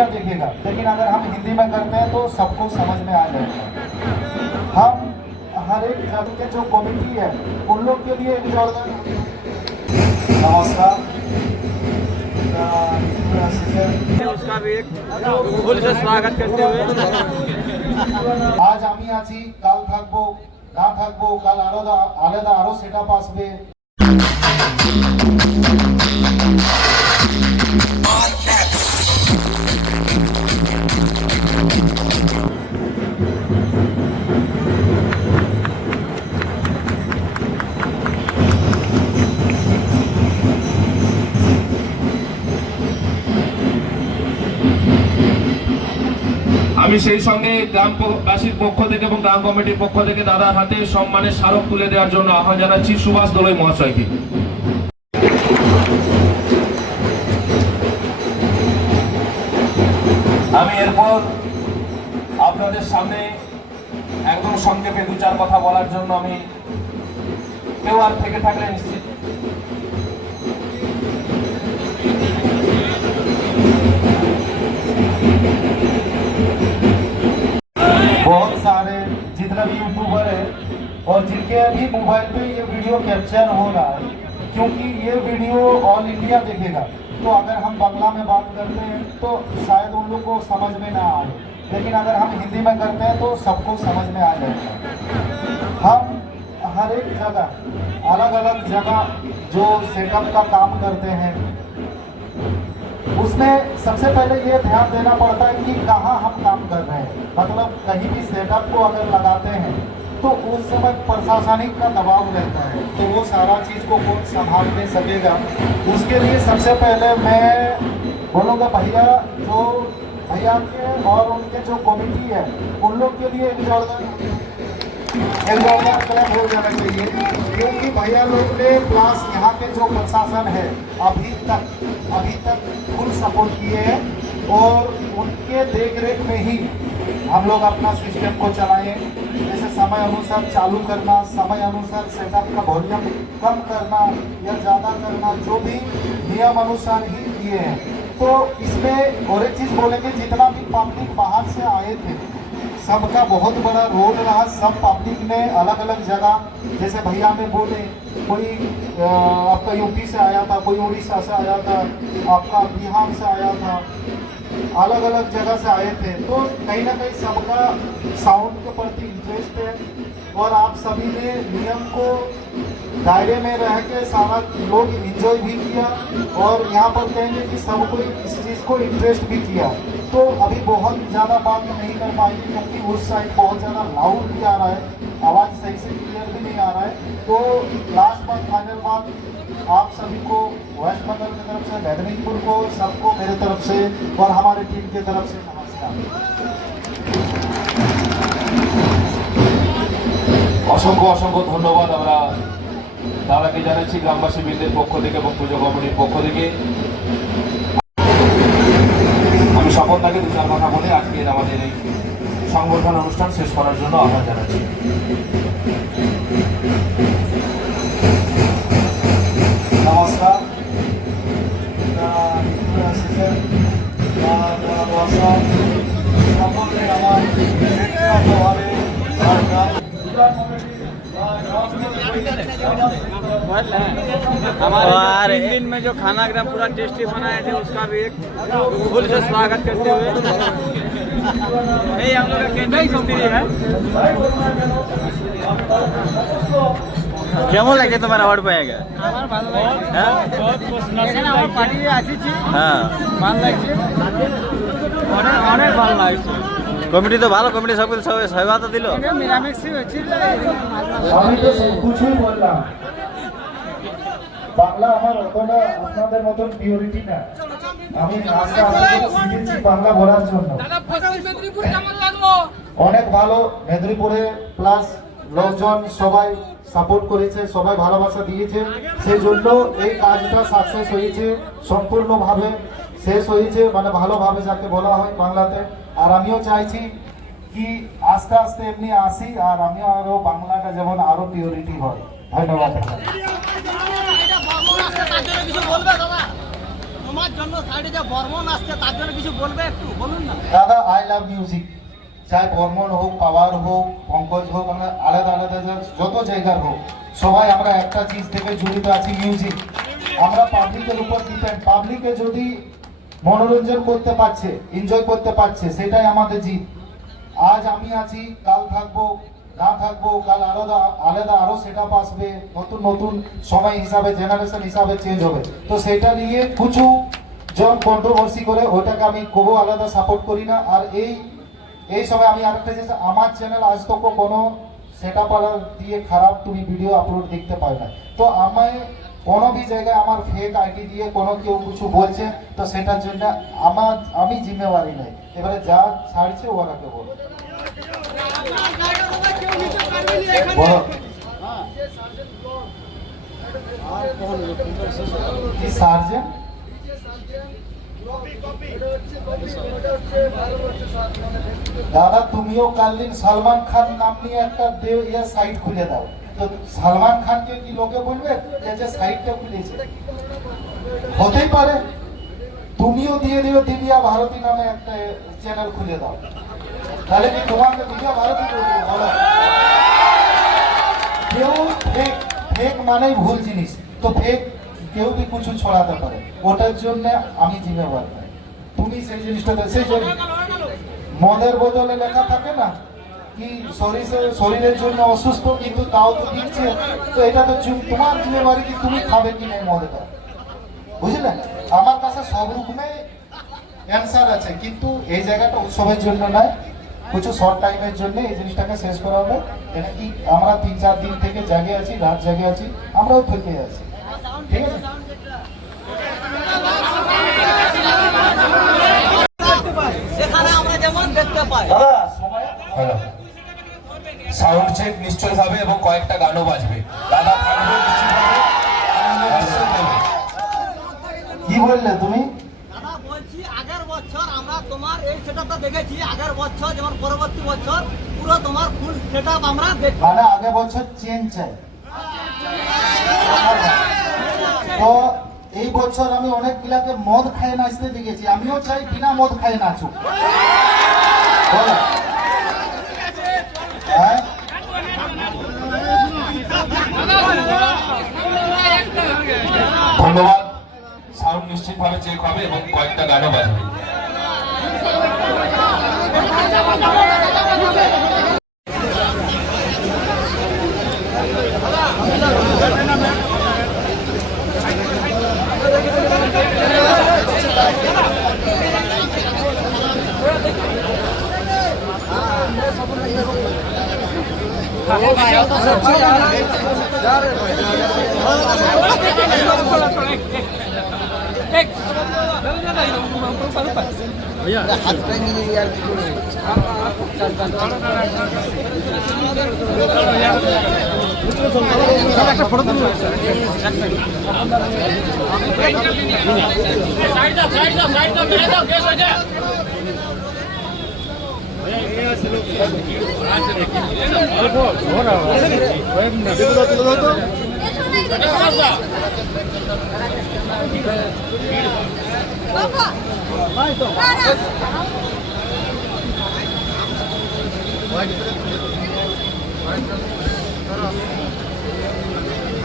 India देखेगा, लेकिन अगर हम हिंदी में करते हैं तो सबको समझ में आ जाएगा। हम हर एक जगह के जो कमेटी है उन लोग के लिए नमस्कार उसका भी एक फूल से स्वागत करते हुए आज আমি আছি, কাল থাকবো, না থাকবো, কাল আলাদা আলাদা আরো সেটআপ আসবে। আমি সেই সঙ্গে গ্রামবাসীর পক্ষ থেকে এবং গ্রাম কমিটির পক্ষ থেকে দাদার হাতে সম্মানের স্মারক তুলে দেওয়ার জন্য আহ্বান জানাচ্ছি সুভাষ দোলই মহাশয়কে। আমি এরপর আপনাদের সামনে একদম সংক্ষেপে দু চার কথা বলার জন্য আমি কেউ আর থেকে থাকলে নিশ্চিত बहुत सारे जितने भी यूट्यूबर है और जिनके अभी मोबाइल पे ये वीडियो कैप्चर हो रहा है, क्योंकि ये वीडियो ऑल इंडिया देखेगा, तो अगर हम बांग्ला में बात करते हैं तो शायद उन लोग को समझ में ना आए, लेकिन अगर हम हिंदी में करते हैं तो सबको समझ में आ जाएगा। हम हर एक जगह अलग अलग जगह जो सेटअप का काम करते हैं उसमें सबसे पहले ये ध्यान देना पड़ता है कि कहाँ हम काम कर रहे हैं। मतलब कहीं भी सेटअप को अगर लगाते हैं तो उस समय प्रशासनिक का दबाव रहता है, तो वो सारा चीज़ को कौन संभाल नहीं सकेगा। उसके लिए सबसे पहले मैं बोलूँगा भैया के और उनके जो कमेटी है उन लोग के लिए एक जोरदार क्लैप हो जाना चाहिए, क्योंकि भैया लोग ने प्लस यहाँ के जो प्रशासन है अभी तक फुल सपोर्ट किए हैं और उनके देख रेख में ही हम लोग अपना सिस्टम को चलाएं। जैसे समय अनुसार चालू करना, समय अनुसार सेटअप का वॉल्यूम कम करना या ज़्यादा करना, जो भी नियम अनुसार ही किए हैं। तो इसमें और एक चीज़ बोलेंगे, जितना भी पब्लिक बाहर से आए थे सबका बहुत बड़ा रोल रहा। सब पब्लिक ने अलग अलग जगह, जैसे भैया में बोले, कोई आपका यूपी से आया था, कोई उड़ीसा से आया था, आपका बिहार से आया था, अलग अलग जगह से आए थे। तो कहीं ना कहीं सबका साउंड के प्रति इंटरेस्ट है और आप सभी ने नियम को दायरे में रह के सारा लोग एंजॉय भी किया और यहाँ पर कहेंगे कि सब कोई इस चीज़ को इंटरेस्ट भी किया। तो अभी बहुत ज़्यादा बात नहीं कर पाएंगे क्योंकि उस साइड बहुत ज़्यादा लाउड भी आ रहा है, आवाज़ सही से क्लियर भी नहीं आ रहा है। तो लास्ट बात, फाइनल बात, आप सभी को वेस्ट बंगाल की तरफ से, मेदिनीपुर को, सबको मेरे तरफ से और हमारे टीम की तरफ से नमस्कार। অসংখ্য অসংখ্য ধন্যবাদ আমরা দাদাকে জানাচ্ছি গ্রামবাসী বৃন্দের পক্ষ থেকে এবং পুজো কমিটির পক্ষ থেকে। আমি সকলটাকে দু চার কথা বলে আজকের আমাদের এই সংবর্ধনা অনুষ্ঠান শেষ করার জন্য আহ্বান জানাচ্ছি। নমস্কার। हमारे 3 दिन में जो खाना एकदम पूरा टेस्टी बनाए थे उसका भी एक फूल से स्वागत करते हुए यही हम लोग का कैंटीन मिस्त्री है। কেমন লাগে তোমার অ্যাওয়ার্ড পেয়ে গে? আমার ভালো লাগে। হ্যাঁ বহুত পছন্দ। এখানে আমার পার্টি আসিছি। হ্যাঁ ভালো লাগছে, অনেক অনেক ভালো লাগছে। কমিটি তো ভালো, কমিটি সব কিছু সহায়তা দিল। মিরামিক্সই হচ্ছে। আমি তো কিছুই বললাম, বাংলা আমার অতটা আপনাদের মতন পিওরিটি না। আমি আজকে শিখেছি বাংলা বলার জন্য। অনেক ভালো মেদিনীপুরে প্লাস লোকজন সবাই সাপোর্ট করেছে, সবাই ভালোবাসা দিয়েছে, সেই জন্য এই কাজটা সাকসেস হয়েছে, সম্পূর্ণভাবে শেষ হয়েছে, মানে ভালোভাবে যাকে বলা হয় বাংলাতে। আর আমিও চাইছি কি আস্তে আস্তে এমনি আসি আর আমিও আরো বাংলাটা যেমন আরো পিওরিটি হয়। ধন্যবাদ। তোমার জন্য সাইডে যে বর্মন আসছে তার জন্য কিছু বলবে একটু বলুন না। দাদা আই লাভ মিউজিক, চাই বর্মন হোক, পাওয়ার হোক, পঙ্কজ হোক, আমরা আলাদা আলাদা যত জায়গার হোক, সবাই আমরা একটা চিজ থেকে জড়িত আছি, মিউজিক। আমরা পাবলিকের উপর ডিপেন্ড। পাবলিকে যদি মনোরঞ্জন করতে পারছে, এনজয় করতে পারছে, সেটাই আমাদের জিত। আজ আমি আছি, কাল থাকবো, না থাকবো, কাল আলাদা আলাদা আরো সেটা আসবে, নতুন নতুন সময় হিসাবে, জেনারেশন হিসাবে চেঞ্জ হবে। তো সেটা নিয়ে কিছু জন কন্ট্রোভার্সি করে, ওটাকে আমি খুবও আলাদা সাপোর্ট করি না। আর এই সময় আমি আরেকটা জিনিস, আমার চ্যানেল আজ তক কোনো সেটা দিয়ে খারাপ তুমি ভিডিও আপলোড দেখতে পাই না। তো আমায় কোনো भी জায়গায় আমার ফেক আইডি দিয়ে কোনো কেউ কিছু বলছে, তো সেটার জন্য আমি জিম্মেওয়ারি নাই। এবারে যা ছাড়ছে ওরাকে বলো। বলো কি সার্জেন্ট? দাদা তুমিও কাল দিন সালমান খান নাম নিয়ে একটা সাইট খুলে দাও, তো সালমান খানকে কি লোকে বলবে যে সাইটটা খুলেছে? হতেই পারে তুমিও দিয়ে দিও দিবিয়া ভারতী নামে একটা চ্যানেল খুলে দাও, তাহলে কি তোমাকে দিবিয়া ভারতী বলবে? বলো। কেউ ফেক, ফেক মানেই ভুল জিনিস, তো ফেক কেউ কি কিছু ছড়াতে পারে, ওটার জন্য আমি জিম্মেদার নাই। তুমি সেই জিনিসটা, সেই মদের বোতলে লেখা থাকে না কি শরীরের জন্য অসুস্থ, কিন্তু তাও তো দিচ্ছে, তো এটা তো তোমার জিম্মেদারি কি তুমি খাবে কি নাই মদটা, বুঝলেন? আমার কাছে সব রকমের অ্যান্সার আছে, কিন্তু এই জায়গাটা উৎসবের জন্য নয়, কিছু শর্ট টাইমের জন্য এই জিনিসটাকে শেষ করা হবে। এটা কি আমরা 3-4 দিন থেকে জাগে আছি, রাত জাগে আছি, আমরাও থেকে আছি, ঠিক আছে? সেখানে আমরা যেমন দেখতে পাই। হ্যালো, সাউন্ড চেক নিশ্চয় হবে এবং কয়েকটা গানও বাজবে। দাদা থাকবে, নিশ্চিতভাবে আনন্দ নিশ্চয় দেবে। কি বললে তুমি? দাদা বলছি আগের বছর আমরা তোমার এই সেটআপটা দেখেছি, আগের বছর যেমন পরবর্তী বছর পুরো তোমার ফুল সেটআপ আমরা দেখব। মানে আগে বছর চেঞ্জ চাই, তো এই বছর আমি অনেক গুলাকে মদ খায় নাচতে দেখেছি, আমিও চাই বিনা মদ খায় নাচুক, বলো। হ্যাঁ, ধন্যবাদ। সাউন্ড নিশ্চিতভাবে চেক হবে এবং কয়েকটা গানও বাজবে।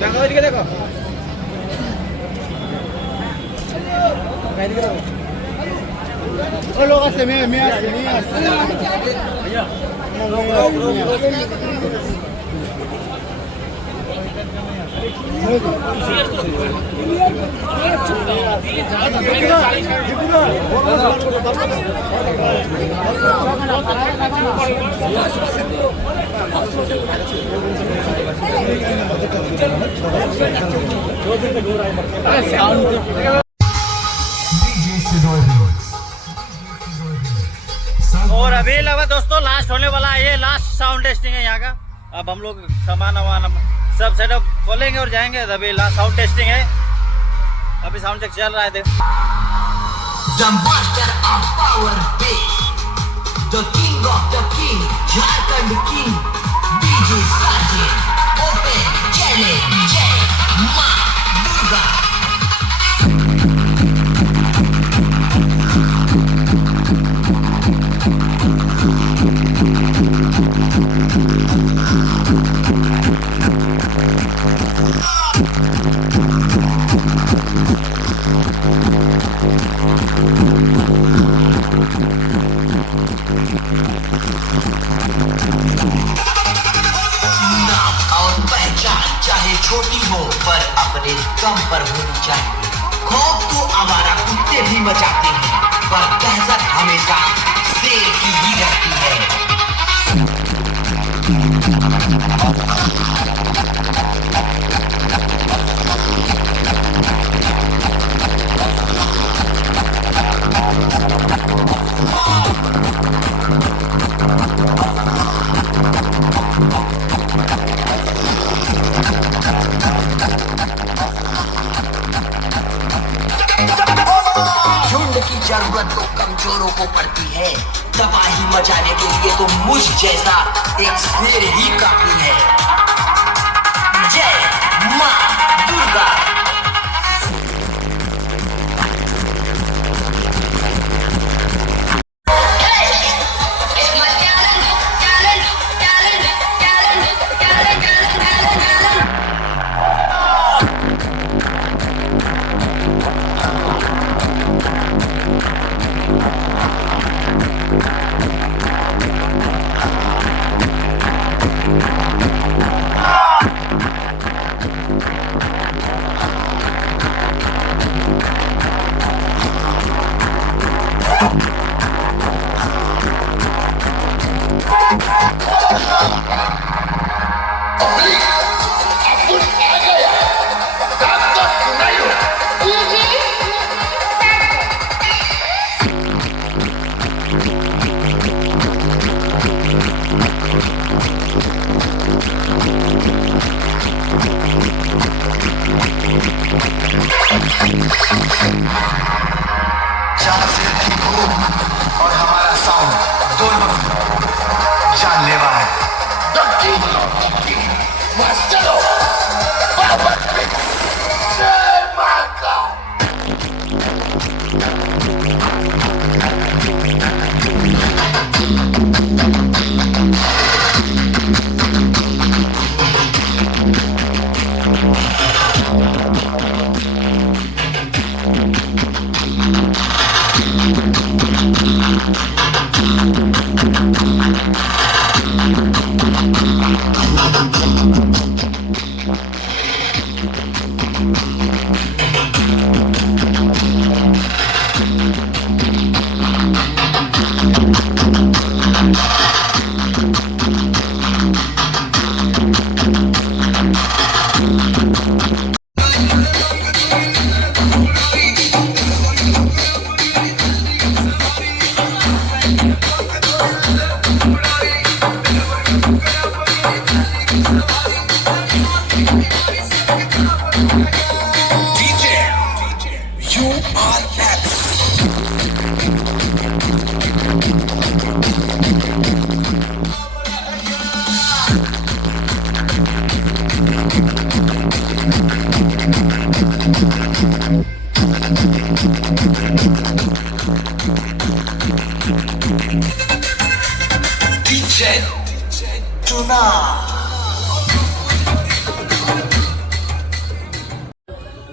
দেখো ওই লোক আছে, মেয়ে আসছে, মেয়ে আসছে। और अभी लगा दोस्तों लास्ट होने वाला है, ये लास्ट साउंड टेस्टिंग है यहाँ का। अब हम लोग सामान सब सेटअप खोलेंगे और जाएंगे। अभी लास्ट साउंड टेस्टिंग है, अभी साउंड चेक चल रहा है। The master of power bass, the king of the king, Jharkhand king, DJ Sergeant, open challenge, Jai Ma Durga. मचाते हैं, पर दहशत हमेशा शेर की ही रहती है। झुंड की जरूरत तो कमजोरों को पड़ती है, तबाही मचाने के लिए तो मुझ जैसा एक शेर ही काफी है। जय मां दुर्गा। और हमारा साउंड दोनों जानलेवा है।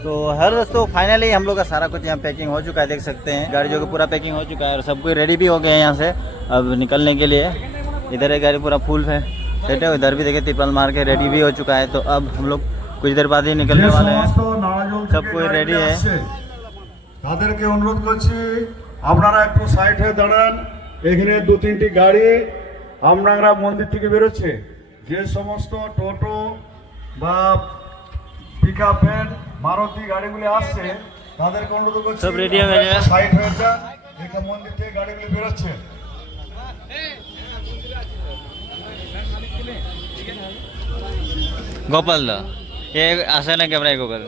तो हर दोस्तों फाइनली हम लोग का सारा कुछ यहाँ पैकिंग हो चुका है, देख सकते हैं गाड़ी जो कि पूरा पैकिंग हो चुका है और सब कुछ रेडी भी हो गए हैं यहाँ से अब निकलने के लिए। इधर है गाड़ी पूरा फुल है सेट है, इधर भी देखिए तिरपाल मार के रेडी भी हो चुका है। तो अब हम लोग कुछ देर बाद ही निकलने वाले हैं, सब कुछ रेडी है। তাদেরকে অনুরোধ করছি আপনারা একটু সাইড হয়ে দাঁড়ান। এখানে 2-3টি গাড়ি আমরাংরা মন্দির থেকে বেরোচ্ছে, যে সমস্ত টোটো বা পিকআপ ভ্যান মারুতি গাড়িগুলি আসছে তাদেরকে অনুরোধ করছি সব রেডি হয়ে গেছে, সাইড হয়ে যান। এখানে মন্দির থেকে গাড়িগুলি বেরোচ্ছে। गोपाल दा ये आशा ना कैमरा गोपाल।